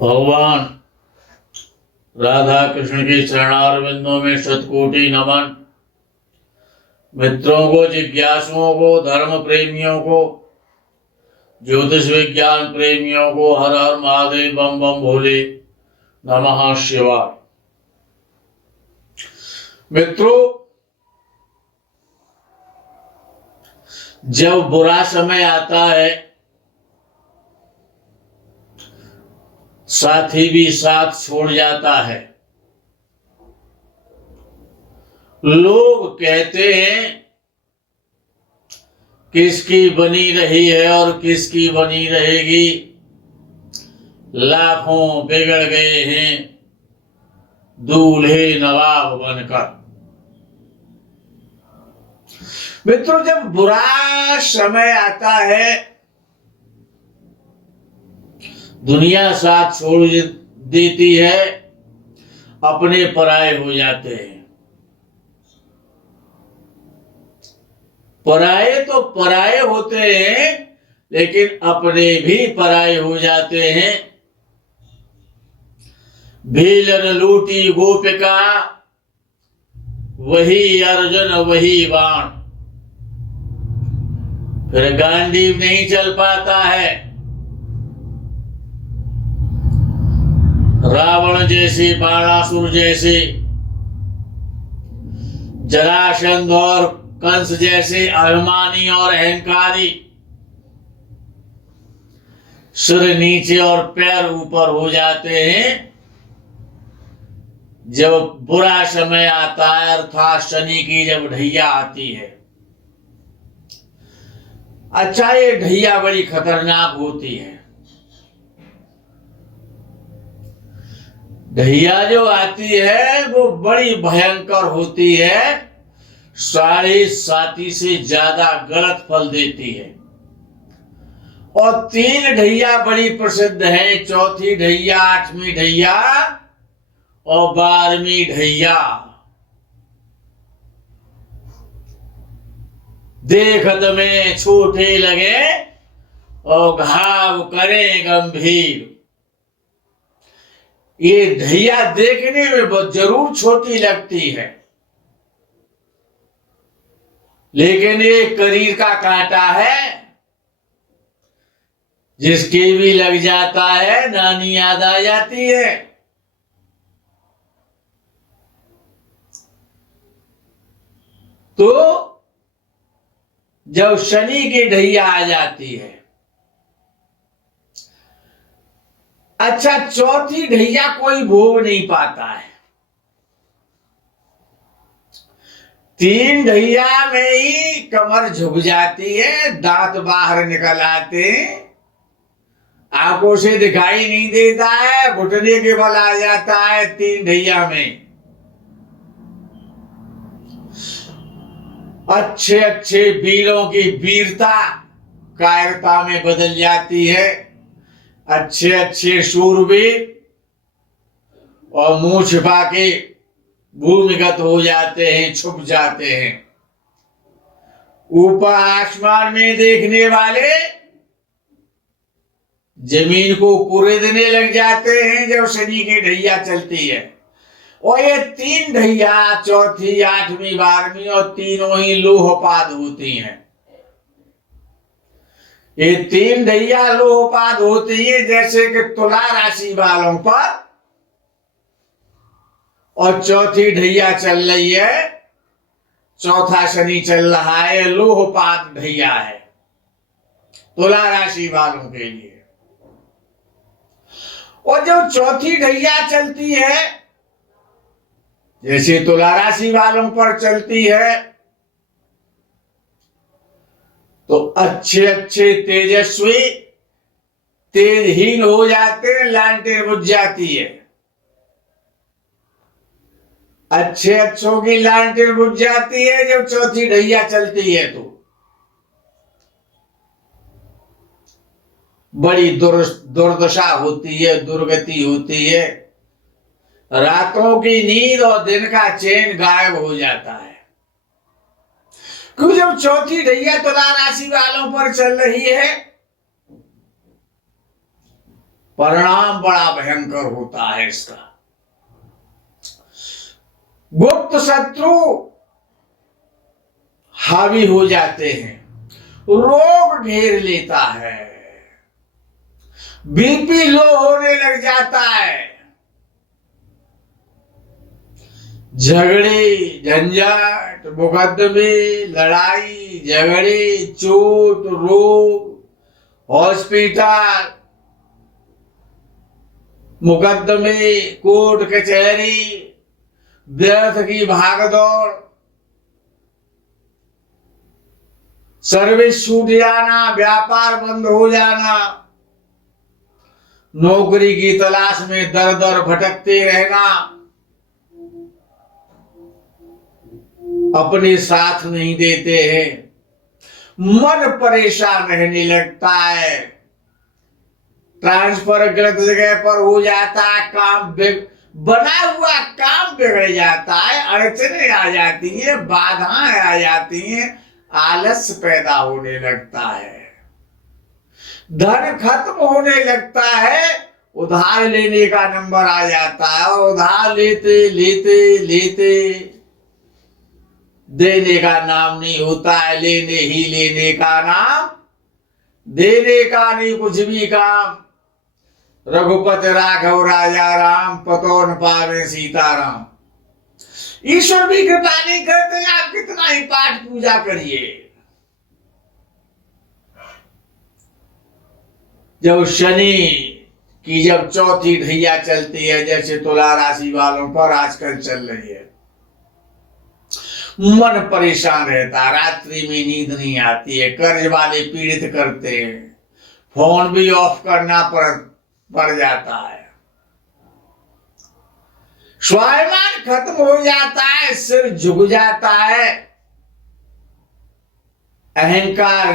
भगवान राधा कृष्ण के चरणारविंदों में शतकोटि नमन। मित्रों को, जिज्ञासुओं को, धर्म प्रेमियों को, ज्योतिष विज्ञान प्रेमियों को हर हर महादेव, बम बम भोले, नमः शिवाय। मित्रों, जब बुरा समय आता है, साथी भी साथ छोड़ जाता है। लोग कहते हैं किसकी बनी रही है और किसकी बनी रहेगी, लाखों बिगड़ गए हैं दूल्हे नवाब बनकर। मित्रों, जब बुरा समय आता है, दुनिया साथ छोड़ देती है, अपने पराये हो जाते हैं। पराये तो पराये होते हैं, लेकिन अपने भी पराये हो जाते हैं। भीलन लूटी गोपिका, वही अर्जुन वही बाण। फिर गांडीव नहीं चल पाता है। रावण जैसे, बाणासुर जैसे, जरासंध और कंस जैसे अभिमानी और अहंकारी सिर नीचे और पैर ऊपर हो जाते हैं जब बुरा समय आता है, अर्थात शनि की जब ढैया आती है। अच्छा, ये ढैया बड़ी खतरनाक होती है। ढैया जो आती है वो बड़ी भयंकर होती है, साढ़े साती से ज्यादा गलत फल देती है। और 3 ढैया बड़ी प्रसिद्ध हैं, चौथी ढैया, 8वीं ढैया और 12वीं ढैया। देखत में छोटे लगे और घाव करें गंभीर। ये ढैया देखने में बहुत जरूर छोटी लगती है, लेकिन ये करीर का कांटा है, जिसके भी लग जाता है नानी याद आ जाती है। तो जब शनि की ढैया आ जाती है, अच्छा, चौथी ढैया कोई भोग नहीं पाता है। 3 ढैया में ही कमर झुक जाती है, दांत बाहर निकल आते हैं, आंखों से दिखाई नहीं देता है, घुटने के बल आ जाता है 3 ढैया में। अच्छे अच्छे वीरों की वीरता कायरता में बदल जाती है। अच्छे अच्छे शूरवीर और मुंह छिपा के भूमिगत हो जाते हैं, छुप जाते हैं। ऊपर आसमान में देखने वाले जमीन को कुरेदने लग जाते हैं जब शनि की ढैया चलती है। और ये 3 ढैया, चौथी, 8वीं, 12वीं और तीनों ही लोहपाद होती हैं। ये 3 ढैया लोहपाद होती है, जैसे कि तुला राशि वालों पर, और चौथी ढैया चल रही है, चौथा शनि चल रहा है, लोहपाद ढैया है तुला राशि वालों के लिए। और जब चौथी ढैया चलती है, जैसे तुला राशि वालों पर चलती है, तो अच्छे अच्छे तेजस्वी तेजहीन हो जाते हैं, लांटें बुझ जाती है। अच्छे अच्छों की लांटें बुझ जाती है जब चौथी ढैया चलती है। तो बड़ी दुर्दशा होती है, दुर्गति होती है, रातों की नींद और दिन का चैन गायब हो जाता है। क्योंकि जब चौथी ढैया तुला राशि वालों पर चल रही है, परिणाम बड़ा भयंकर होता है इसका। गुप्त शत्रु हावी हो जाते हैं, रोग घेर लेता है, बीपी लो होने लग जाता है, झगड़े झंझट मुकदमे लड़ाई झगड़े चोट रोग हॉस्पिटल मुकदमे कोर्ट कचहरी व्यर्थ की भागदौड़, सर्विस छूट जाना, व्यापार बंद हो जाना, नौकरी की तलाश में दर दर भटकते रहना, अपने साथ नहीं देते हैं, मन परेशान रहने लगता है, ट्रांसफर गलत जगह पर हो जाता है, काम बना हुआ काम बिगड़ जाता है, अड़चने आ जाती है, बाधाएं आ जाती हैं, आलस्य पैदा होने लगता है, धन खत्म होने लगता है, उधार लेने का नंबर आ जाता है और उधार लेते लेते लेते देने का नाम नहीं होता है, लेने ही लेने का नाम, देने का नहीं कुछ भी काम। रघुपति राघव राजा राम, पतो न पावे सीताराम। ईश्वर भी कृपा नहीं करते, आप कितना ही पाठ पूजा करिए। जब शनि की जब चौथी ढैया चलती है, जैसे तुला राशि वालों पर आजकल चल रही है, मन परेशान रहता है, रात्रि में नींद नहीं आती है, कर्ज वाले पीड़ित करते हैं, फोन भी ऑफ करना पड़ जाता है, स्वाभिमान खत्म हो जाता है, सिर झुक जाता है, अहंकार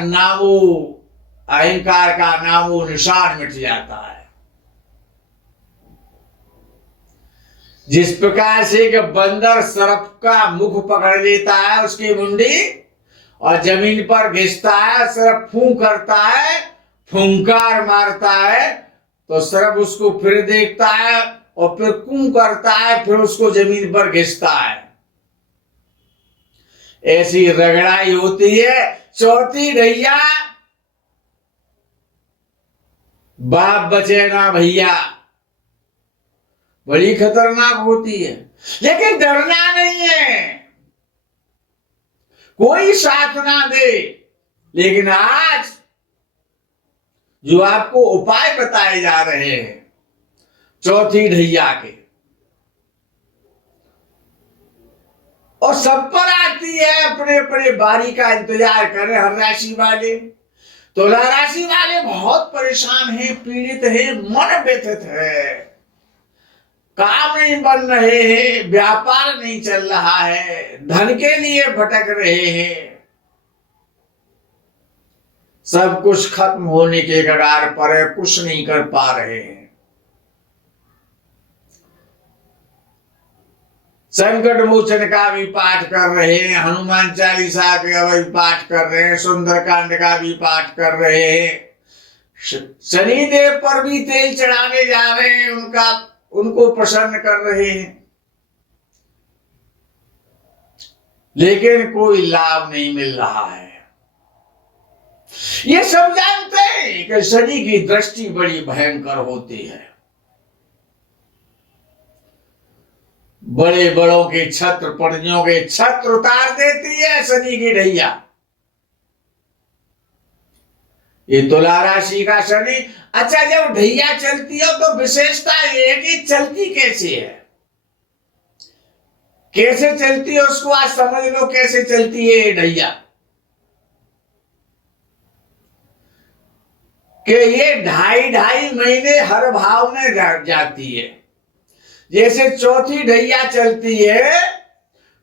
का नामो निशान मिट जाता है। जिस प्रकार से कि बंदर सर्प का मुख पकड़ लेता है उसकी मुंडी और जमीन पर घिसता है, सर्प फूंक करता है, फुंकार मारता है, तो सर्प उसको फिर देखता है और फिर कूं करता है, फिर उसको जमीन पर घिसता है। ऐसी रगड़ाई होती है। चौथी ढैया बाप बचे ना भैया, बड़ी खतरनाक होती है, लेकिन डरना नहीं है, कोई साथ ना दे। लेकिन आज जो आपको उपाय बताए जा रहे हैं चौथी ढैया के, और सब पर आती है, अपने अपने बारी का इंतजार करें। हर राशि वाले, तुला राशि वाले बहुत परेशान हैं, पीड़ित हैं, मन व्यथित है, काम नहीं बन रहे हैं, व्यापार नहीं चल रहा है, धन के लिए भटक रहे हैं, सब कुछ खत्म होने के कगार पर है, कुछ नहीं कर पा रहे हैं। संकट मोचन का भी पाठ कर रहे हैं, हनुमान चालीसा का भी पाठ कर रहे हैं, सुंदरकांड का भी पाठ कर रहे हैं, शनिदेव पर भी तेल चढ़ाने जा रहे हैं, उनको प्रसन्न कर रहे हैं, लेकिन कोई लाभ नहीं मिल रहा है। ये सब जानते हैं कि शनि की दृष्टि बड़ी भयंकर होती है, बड़े बड़ों के छत्र पड़ियों के छत्र उतार देती है शनि की ढैया। ये तुला राशि का शनि। अच्छा, जब ढैया चलती है तो विशेषता ये है कि चलती कैसे है, कैसे चलती है उसको आज समझ लो, कैसे चलती है ये ढैया। कि ये 2.5 महीने हर भाव में जाती है। जैसे चौथी ढैया चलती है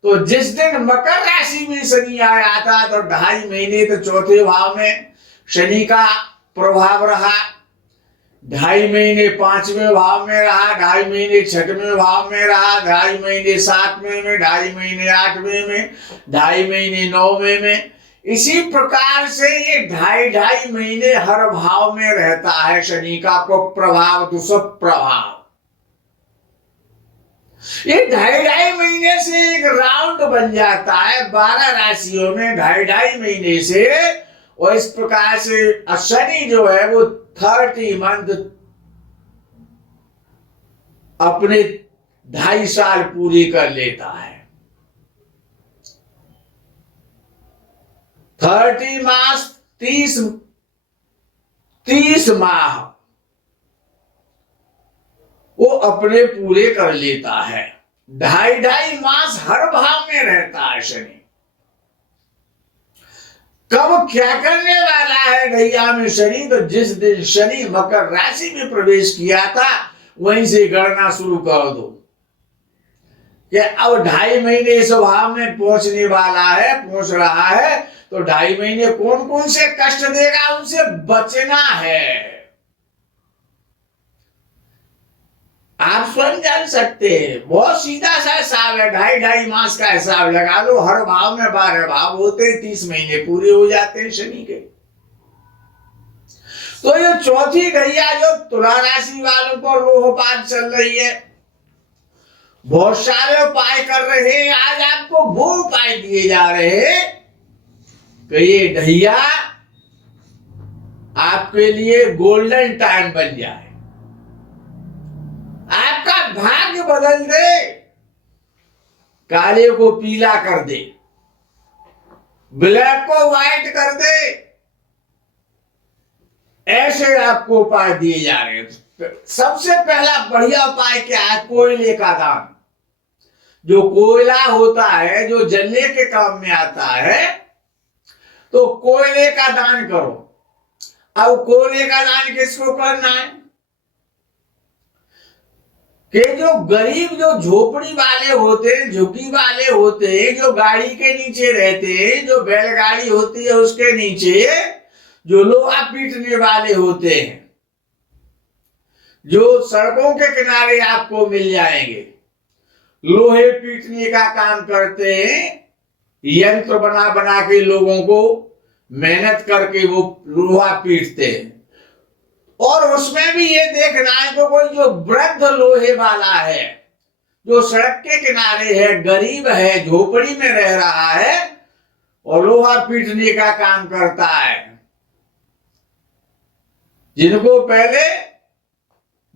तो जिस दिन मकर राशि में शनि आया था तो 2.5 महीने तो चौथे भाव में शनि का प्रभाव रहा। 2.5 महीने 5वें भाव में रहा, 2.5 महीने 6वें भाव में रहा, 2.5 महीने 7वें में, 2.5 महीने 8वें में, 2.5 महीने 9वें में। इसी प्रकार से ये 2.5 महीने हर भाव में रहता है शनि का कुप्रभाव, दुष्प्रभाव। ये 2.5 महीने से एक राउंड बन जाता है 12 राशियों में, 2.5 महीने से। और इस प्रकार से शनि जो है वो 30 मंथ अपने 2.5 साल पूरी कर लेता है। 30 मास 30 माह वो अपने पूरे कर लेता है। 2.5 मास हर भाव में रहता है शनि। कब क्या करने वाला है ढैया में शनि? तो जिस दिन शनि मकर राशि में प्रवेश किया था वहीं से गणना शुरू कर दो कि अब 2.5 महीने इस भाव में पहुंचने वाला है, पहुंच रहा है। तो 2.5 महीने कौन कौन से कष्ट देगा, उनसे बचना है। आप स्वयं जान सकते हैं, बहुत सीधा सा हिसाब है। 2.5 मास का हिसाब लगा लो, हर भाव में 12 भाव होते हैं, 30 महीने पूरे हो जाते हैं शनि के। तो ये चौथी ढैया जो तुला राशि वालों को लोहपात चल रही है, बहुत सारे उपाय कर रहे हैं। आज आपको वो उपाय दिए जा रहे हैं कि ये ढैया आपके लिए गोल्डन टाइम बन जाए, आपका भाग्य बदल दे, काले को पीला कर दे, ब्लैक को व्हाइट कर दे। ऐसे आपको उपाय दिए जा रहे हैं। सबसे पहला बढ़िया उपाय क्या है? कोयले का दान। जो कोयला होता है, जो जलने के काम में आता है, तो कोयले का दान करो। अब कोयले का दान किसको करना है? कि जो गरीब, जो झोपड़ी वाले होते हैं, झुग्गी वाले होते हैं, जो गाड़ी के नीचे रहते हैं, जो बैलगाड़ी होती है उसके नीचे जो लोहा पीटने वाले होते हैं, जो सड़कों के किनारे आपको मिल जाएंगे, लोहे पीटने का काम करते हैं, यंत्र बना बना के लोगों को मेहनत करके वो लोहा पीटते हैं। और उसमें भी ये देखना है कि कोई जो वृद्ध लोहे वाला है, जो सड़क के किनारे है, गरीब है, झोपड़ी में रह रहा है और लोहा पीटने का काम करता है, जिनको पहले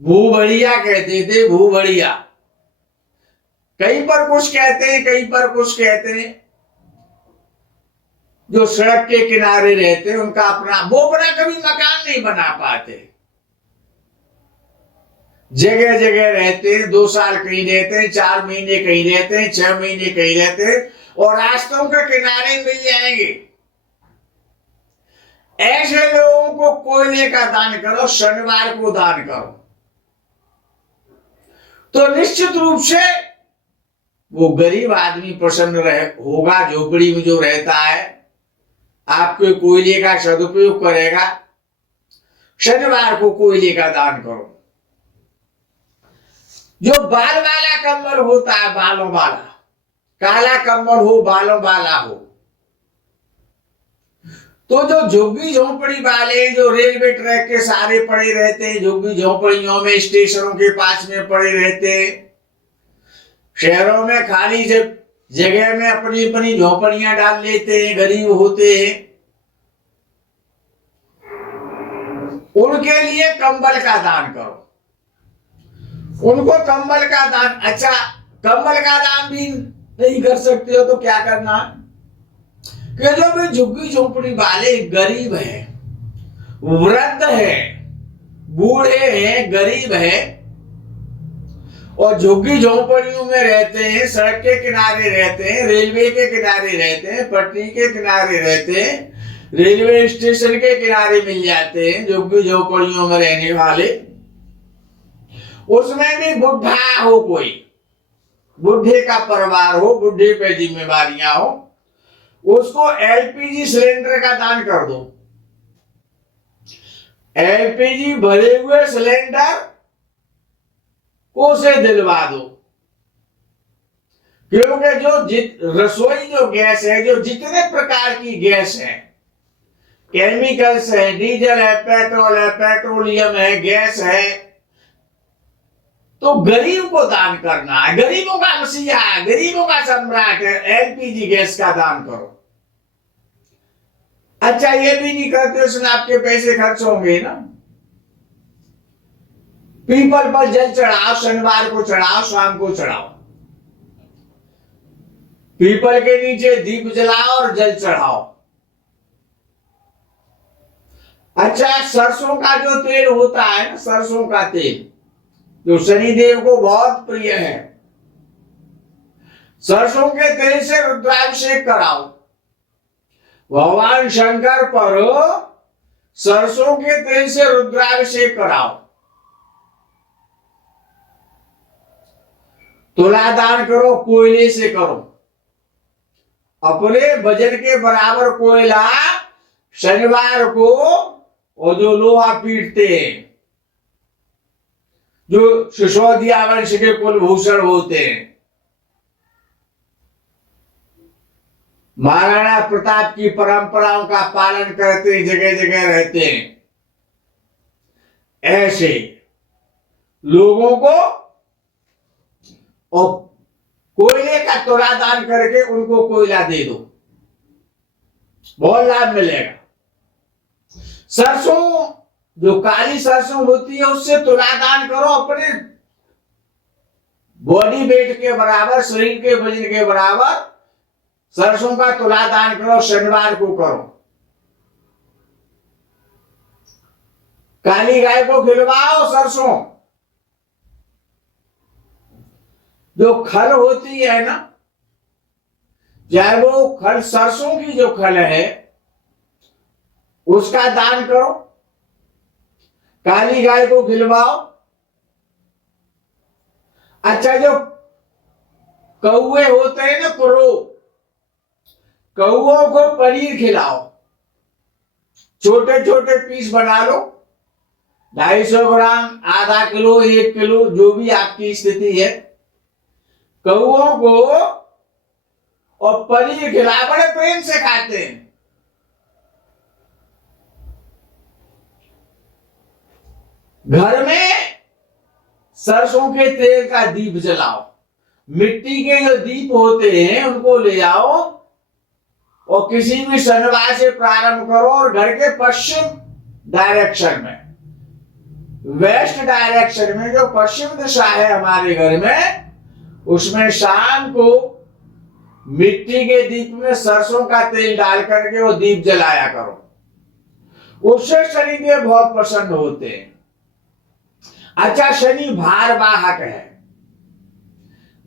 भूबढ़िया कहते थे, भूबढ़िया। कहीं पर कुछ कहते हैं, कहीं पर कुछ कहते हैं। जो सड़क के किनारे रहते हैं उनका वो अपना कभी मकान नहीं बना पाते, जगह जगह रहते हैं। 2 साल कहीं रहते हैं, 4 महीने कहीं रहते हैं, 6 महीने कहीं रहते हैं, और रास्तों के किनारे मिल जाएंगे। ऐसे लोगों को कोयले का दान करो, शनिवार को दान करो, तो निश्चित रूप से वो गरीब आदमी प्रसन्न होगा, झोपड़ी में जो रहता है, आपके कोयले का सदुपयोग करेगा। शनिवार को कोयले का दान करो। जो बाल वाला कंबल होता है, बालों वाला, काला कंबल हो, बालों वाला हो, तो जो झुग्गी झोंपड़ी वाले, जो रेलवे ट्रैक के सहारे पड़े रहते हैं, झुग्गी झोंपड़ियों में, स्टेशनों के पास में पड़े रहते हैं, शहरों में खाली जगह में अपनी अपनी झोंपड़ियां डाल लेते हैं, गरीब होते हैं, उनके लिए कंबल का दान करो। उनको कंबल का दान, अच्छा कंबल का दान भी नहीं कर सकते हो तो क्या करना है कि जो भी झुग्गी झोंपड़ी वाले गरीब हैं, वृद्ध हैं, बूढ़े हैं, गरीब हैं और झुग्गी झोंपड़ियों में रहते हैं, सड़क के किनारे रहते हैं, रेलवे के किनारे रहते हैं, पटरी के किनारे रहते हैं, रेलवे स्टेशन के किनारे मिल जाते हैं, झुग्गी झोंपड़ियों में रहने वाले, उसमें भी बुढ़ा हो, कोई बुढ़े का परिवार हो, बुढ़े पे जिम्मेवारियां हो, उसको एलपीजी सिलेंडर का दान कर दो। एलपीजी भरे हुए सिलेंडर को से दिलवा दो, क्योंकि रसोई जो गैस है, जो जितने प्रकार की गैस है, केमिकल्स है, डीजल है, पेट्रोल है, पेट्रोलियम है, गैस है, तो गरीब को दान करना है। गरीबों का मसीहा है, गरीबों का सम्राट है, एलपीजी गैस का दान करो। अच्छा, ये भी नहीं करते, उसमें आपके पैसे खर्च होंगे ना। पीपल पर जल चढ़ाओ, शनिवार को चढ़ाओ, शाम को चढ़ाओ। पीपल के नीचे दीप जलाओ और जल चढ़ाओ। अच्छा, सरसों का जो तेल होता है ना, सरसों का तेल जो शनिदेव को बहुत प्रिय है, सरसों के तेल से रुद्राभिषेक कराओ। भगवान शंकर पर सरसों के तेल से रुद्राभिषेक कराओ। तुला दान करो, कोयले से करो। अपने वजन के बराबर कोयला शनिवार को, और जो लोहा पीटते हैं, जो सिसोदिया वंश के कुलभूषण होते हैं, महाराणा प्रताप की परंपराओं का पालन करते, जगह जगह रहते हैं, ऐसे लोगों को और कोयले का तुला दान करके उनको कोयला दे दो, बहुत लाभ मिलेगा। सरसों, जो काली सरसों होती है, उससे तुला दान करो। अपने बॉडी वेट के बराबर, शरीर के वजन के बराबर सरसों का तुला दान करो, शनिवार को करो। काली गाय को खिलवाओ सरसों। जो खल होती है ना, चाहे वो खल, सरसों की जो खल है, उसका दान करो, काली गाय को खिलवाओ। अच्छा, जो कौवे होते हैं ना, क्रो, कौओं को पनीर खिलाओ। छोटे छोटे पीस बना लो, 250 ग्राम, आधा किलो, 1 किलो, जो भी आपकी स्थिति है। कौओं को और पनीर खिला, बड़े प्रेम से खाते हैं। घर में सरसों के तेल का दीप जलाओ। मिट्टी के जो दीप होते हैं उनको ले आओ और किसी भी शनिवार से प्रारंभ करो, और घर के पश्चिम डायरेक्शन में, वेस्ट डायरेक्शन में जो पश्चिम दिशा है हमारे घर में, उसमें शाम को मिट्टी के दीप में सरसों का तेल डाल करके वो दीप जलाया करो। उससे शनिदेव बहुत प्रसन्न होते हैं। अच्छा, शनि भार वाहक है,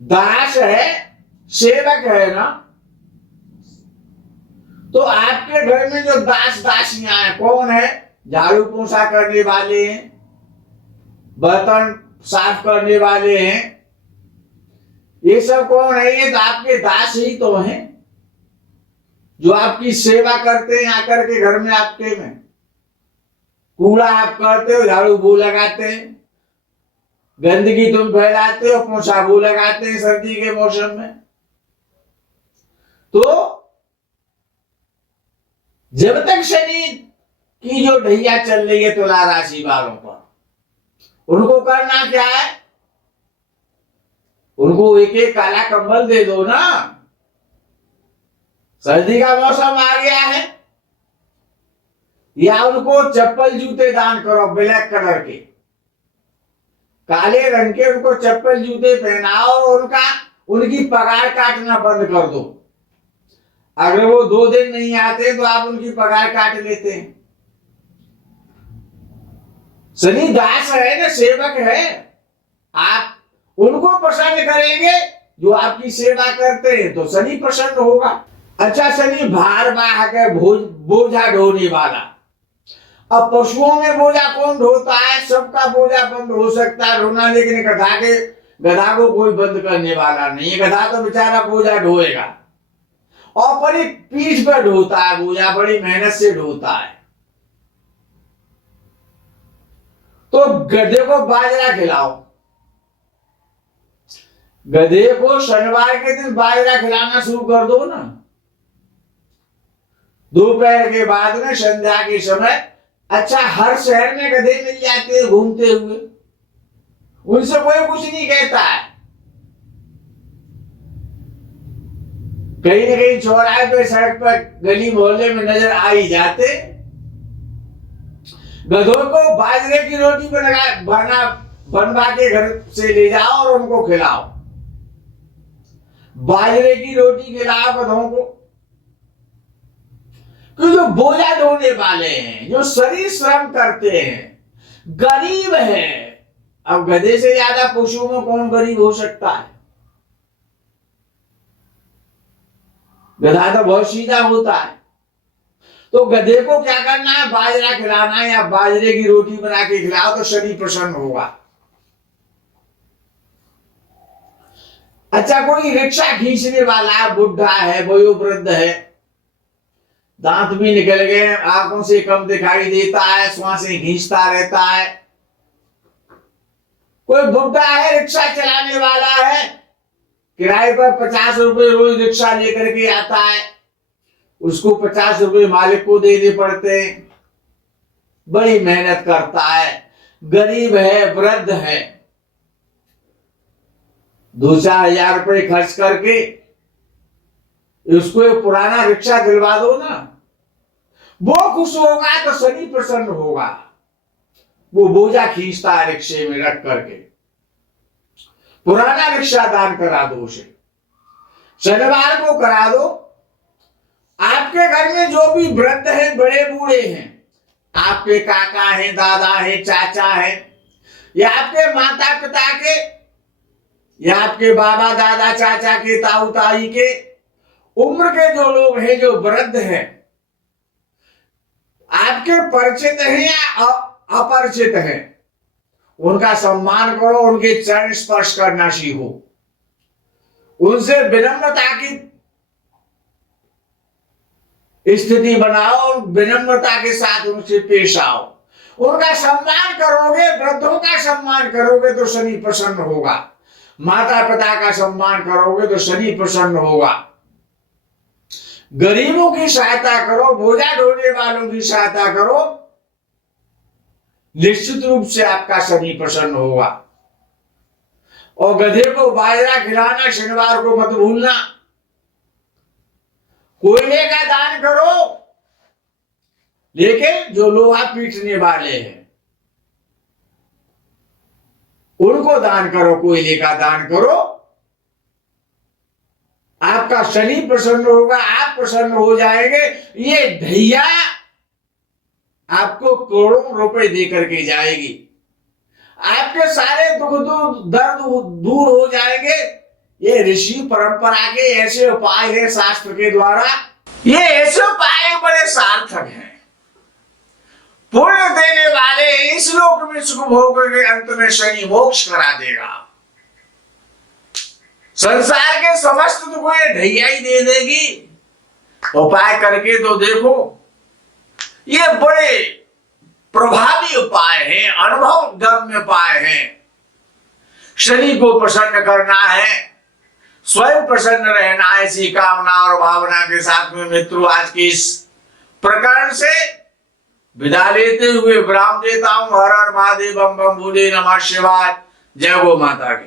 दास है, सेवक है ना। तो आपके घर में जो दास दासियां हैं, कौन है? झाड़ू पोछा करने वाले हैं, बर्तन साफ करने वाले हैं, ये सब कौन है? ये तो आपके दास ही तो हैं, जो आपकी सेवा करते हैं आकर के घर में आपके में। कूड़ा आप करते हो, झाड़ू वो लगाते हैं, गंदगी तुम फैलाते हो, पोछा वो लगाते हैं सर्दी के मौसम में। तो जब तक शनि की जो ढैया चल रही है तुला राशि वालों पर, उनको करना क्या है? उनको एक एक काला कंबल दे दो ना। सर्दी का मौसम आ गया है, या उनको चप्पल जूते दान करो, ब्लैक कलर के, काले रंग के उनको चप्पल जूते पहनाओ, और उनकी पगार काटना बंद कर दो। अगर वो 2 दिन नहीं आते तो आप उनकी पगार काट लेते हैं। शनि दास है ना, सेवक है। आप उनको प्रसन्न करेंगे जो आपकी सेवा करते हैं, तो शनि प्रसन्न होगा। अच्छा, शनि भार वाहक है, बोझा ढोने वाला। अब पशुओं में बोझा कौन ढोता है? सबका बोझा बंद हो सकता है ढोना, लेकिन गधा को कोई बंद करने वाला नहीं है। गधा तो बेचारा बोझा ढोएगा, और बड़ी पीठ पर ढोता है बोझा, बड़ी मेहनत से ढोता है। तो गधे को बाजरा खिलाओ, गधे को शनिवार के दिन बाजरा खिलाना शुरू कर दो ना। दोपहर के बाद में संध्या के समय, अच्छा हर शहर में गधे मिल जाते हैं घूमते हुए, उनसे कोई कुछ नहीं कहता है। कहीं न कहीं चौराहे पे, सड़क पर, गली मोहल्ले में नजर आ ही जाते। गधों को बाजरे की रोटी बनवा के घर से ले जाओ और उनको खिलाओ। बाजरे की रोटी खिलाओ गधों को, क्योंकि जो बोझा ढोने वाले हैं, जो शरीर श्रम करते हैं, गरीब है। अब गधे से ज्यादा पशुओं में कौन गरीब हो सकता है? गधा तो बहुत सीधा होता है। तो गधे को क्या करना है? बाजरा खिलाना है, या बाजरे की रोटी बना के खिलाओ तो शरीर प्रसन्न होगा। अच्छा, कोई रिक्शा खींचने वाला है, बुढ़ा है, वयोवृद्ध है, दांत भी निकल गए, आंखों से कम दिखाई देता है, श्वासें खींचता रहता है। कोई बुढ़ा है, रिक्शा चलाने वाला है, किराए पर 50 रुपए रोज रिक्शा लेकर के आता है, उसको 50 रुपए मालिक को देने पड़ते हैं, बड़ी मेहनत करता है, गरीब है, वृद्ध है। 2-4 हजार रुपए खर्च करके उसको एक पुराना रिक्शा दिलवा दो ना, वो खुश होगा तो शरीर प्रसन्न होगा। वो बोझा खींचता है रिक्शे में रख करके, पुराना रिक्शा दान करा दो उसे, शनिवार को करा दो। आपके घर में जो भी वृद्ध हैं, बड़े बूढ़े हैं, आपके काका हैं, दादा हैं, चाचा हैं, या आपके माता पिता के, या आपके बाबा दादा चाचा के, ताऊ ताई के उम्र के जो लोग हैं, जो वृद्ध हैं, आपके परिचित हैं या अपरिचित हैं, उनका सम्मान करो, उनके चरण स्पर्श करना सीखो, उनसे विनम्रता की स्थिति बनाओ और विनम्रता के साथ उनसे पेश आओ। उनका सम्मान करोगे, वृद्धों का सम्मान करोगे तो शरीर प्रसन्न होगा। माता पिता का सम्मान करोगे तो शरीर प्रसन्न होगा। गरीबों की सहायता करो, बोझा ढोने वालों की सहायता करो, निश्चित रूप से आपका शरीर प्रसन्न होगा। और गधे को बाजरा खिलाना शनिवार को मत भूलना। कोयले का दान करो, लेकिन जो लोहा पीटने वाले हैं उनको दान करो, कोयले का दान करो। आपका शरीर प्रसन्न होगा, आप प्रसन्न हो जाएंगे। ये ढैया आपको करोड़ों रुपए दे करके जाएगी, आपके सारे दुख दर्द दूर हो जाएंगे। ये ऋषि परंपरा के ऐसे उपाय है शास्त्र के द्वारा, ये ऐसे उपाय बड़े सार्थक हैं, पुण्य देने वाले। इस लोक में सुख भोग के अंत में शनि मोक्ष करा देगा। संसार के समस्त दुख ये ढैया ही दे देगी। उपाय करके तो देखो, ये बड़े प्रभावी उपाय हैं, अनुभव गम्य उपाय हैं। शनि को प्रसन्न करना है, स्वयं प्रसन्न रहना, ऐसी कामना और भावना के साथ में मित्रों आज की इस प्रकरण से विदा लेते हुए विराम देता हूं। हर हर महादेव, बम बम भोले, नमः शिवाय। जय गो माता की।